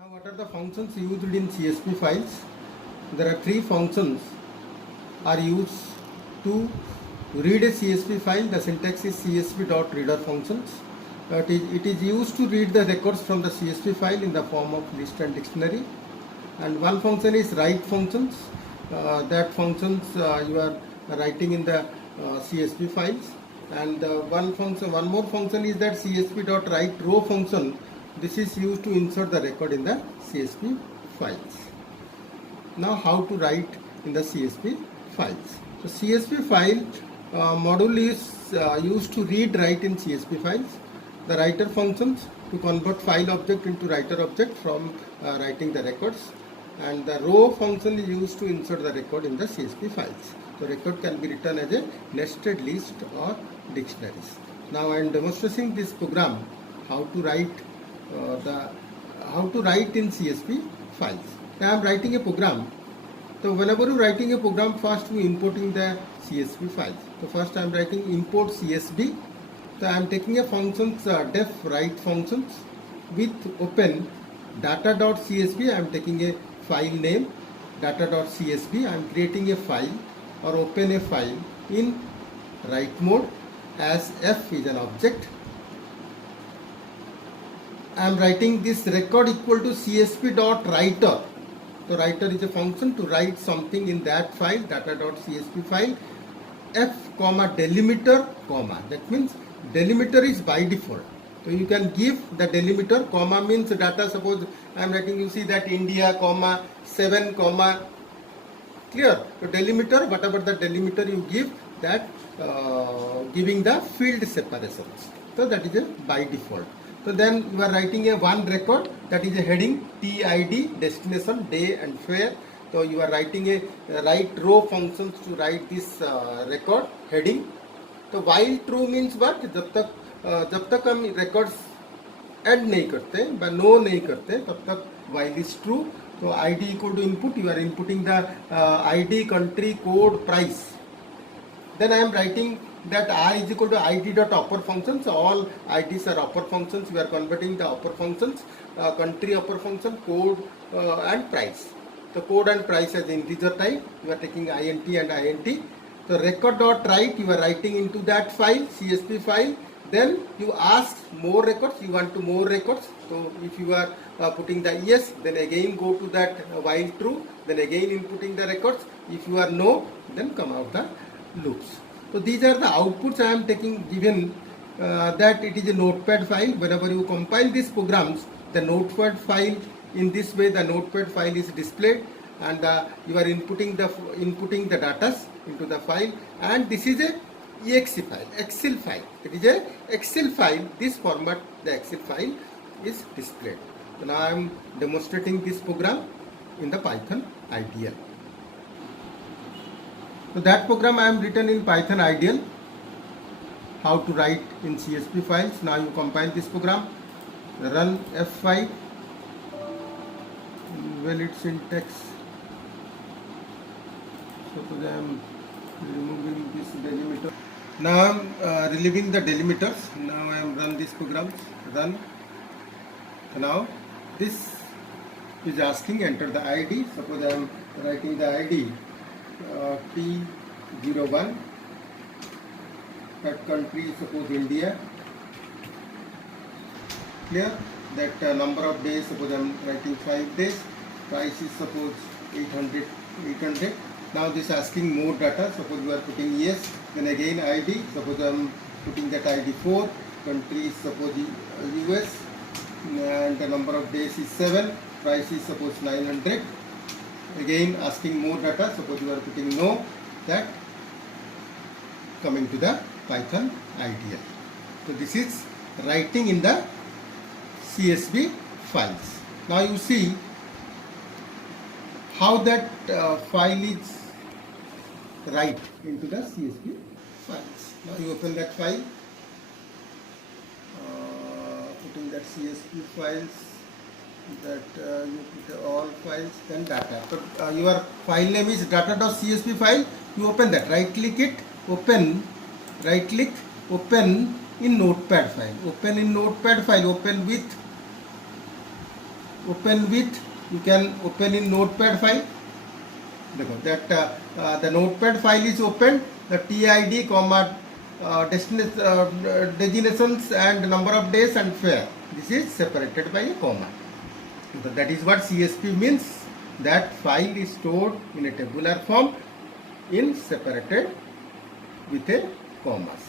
Now what are the functions used in CSV files? There are three functions are used to read a CSV file. The syntax is csv.reader functions. It is used to read the records from the CSV file in the form of list and dictionary. And one function is write functions. That functions you are writing in the CSV files. And one more function is that csv.write row function. This is used to insert the record in the CSV files. Now how to write in the CSV files. So CSV file module is used to read write in CSV files. The writer functions to convert file object into writer object from writing the records, and the row function is used to insert the record in the CSV files. The record can be written as a nested list or dictionaries. Now I am demonstrating this program how to write in CSV files. Now I am writing a program. So whenever you are writing a program, first you importing the CSV files. So first I am writing import CSV. So I am taking a functions def write functions with open data.csv. I am taking a file name data.csv. I am creating a file or open a file in write mode as f is an object. I am writing this record equal to csv.writer. So writer is a function to write something in that file data.csv file. F comma delimiter comma, that means delimiter is by default. So you can give the delimiter. Comma means data. Suppose I am writing, you see that India comma 7 comma, clear. So delimiter, whatever the delimiter you give, that giving the field separations. So that is a by default. So then you are writing a one record, that is a heading TID, destination, day and fare. So you are writing a write row functions to write this record heading. तो while true means what? जब तक हम records add नहीं करते ब no नहीं करते तब तक while is true. तो ID equal to input, you are inputting the ID, country, code, price. Then I am writing that I is equal to ID dot upper functions. All IDs are upper functions. We are converting the upper functions, country upper function, code and price. So code and price as integer type. You are taking int and int. So record.write, you are writing into that file, CSV file. Then you ask more records, you want to more records. So if you are putting the yes, then again go to that while true, then again inputting the records. If you are no, then come out the loops. So these are the outputs I am taking, given that it is a notepad file. Whenever you compile these programs, the notepad file, in this way the notepad file is displayed, and you are inputting the data into the file, and this is a exe file, Excel file. It is a Excel file. This format, the Excel file is displayed. So now I am demonstrating this program in the Python IDL. So that program I am written in Python IDL. How to write in CSV files. Now you compile this program, run F5. Valid syntax. Suppose I am removing this delimiter. Now I am relieving the delimiters. Now I am run this program. Run. Now this is asking enter the ID. Suppose I am writing the ID T01. That country, suppose India. Clear? That number of days, suppose I am writing 5 days. Price is suppose 800. Now this asking more data. Suppose you are putting yes, then again ID. Suppose I am putting that ID 4. Country is suppose US, and the number of days is 7. Price is suppose 900. Again asking more data. Suppose you are putting no. That coming to the Python IDL. So this is writing in the CSV files. Now you see how that file is write into the CSV files. Now you open that file, putting that CSV files, that you put all files, then data. So your file name is data.csv file. You open that, right click it, open, right click, open in notepad file. Open in notepad file, open with open with, you can open in notepad file. That the notepad file is opened, the TID comma designations and number of days and fare, this is separated by a comma. So that is what CSP means. That file is stored in a tabular form in separated with a commas.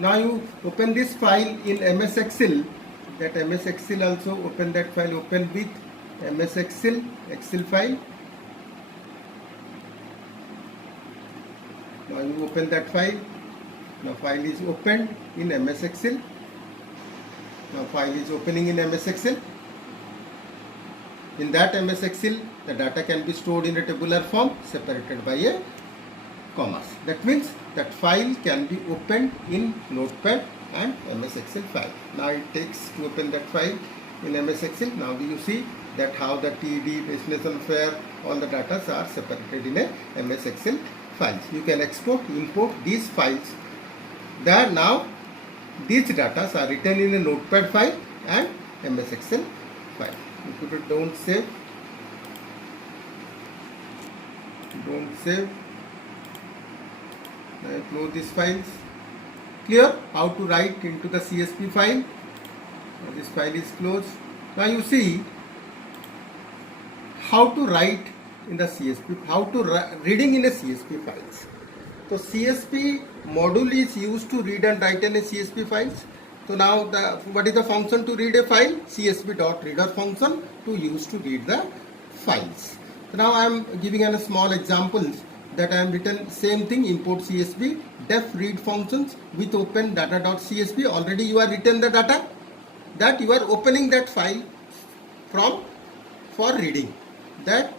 Now you open this file in MS Excel. That MS Excel also open that file, open with MS Excel file. Now you open that file. Now file is opened in MS Excel. Now file is opening in MS Excel. In that MS Excel, the data can be stored in a tabular form separated by a commas. That means that file can be opened in Notepad and MS Excel file. Now it takes to open that file in MS Excel. Now you see that how the TD, destination, fare, all the data are separated in a MS Excel files. You can export, import these files. There now these data are written in a Notepad file and MS Excel file. If you don't save, close these files. Clear how to write into the CSP file. Now this file is closed. Now you see how to write in the CSP, how to reading in a CSP files. So CSP module is used to read and write in a CSP files. So now what is the function to read a file? CSP.reader function to use to read the files. So now I am giving a small examples that I am written same thing, import CSP def read functions with open data.csv. Already you are written the data that you are opening that file from for reading. That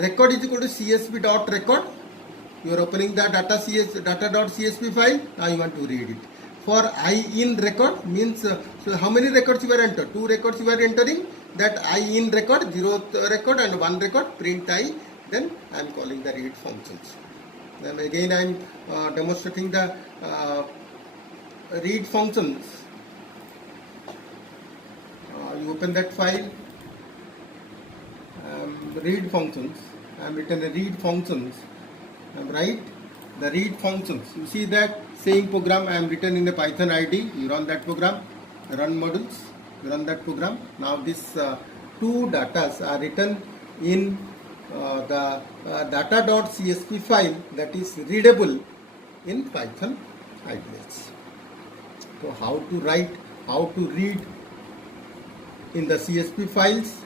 record is equal to csv.record. You are opening the data.csv file. Now you want to read it. For I in record means so how many records you are entered? 2 records you are entering. That I in record, 0th record and 1 record, print I. Then I am calling the read functions. Then again I am demonstrating the read functions. You open that file. Read functions. I am written a read functions. I am write the read functions. You see that same program I am written in the Python ID. You run that program. Run modules. You run that program. Now this 2 datas are written in the data.csv file that is readable in Python IDLE. So how to write, how to read in the CSP files.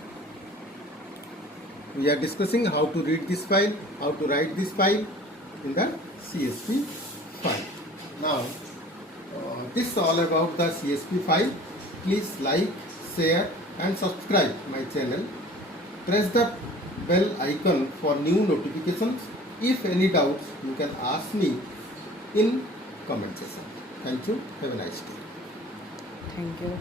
We are discussing how to read this file, how to write this file in the CSP file. Now this is all about the CSP file. Please like, share and subscribe my channel. Press the bell icon for new notifications. If any doubts, you can ask me in comment section. Thank you. Have a nice day. Thank you.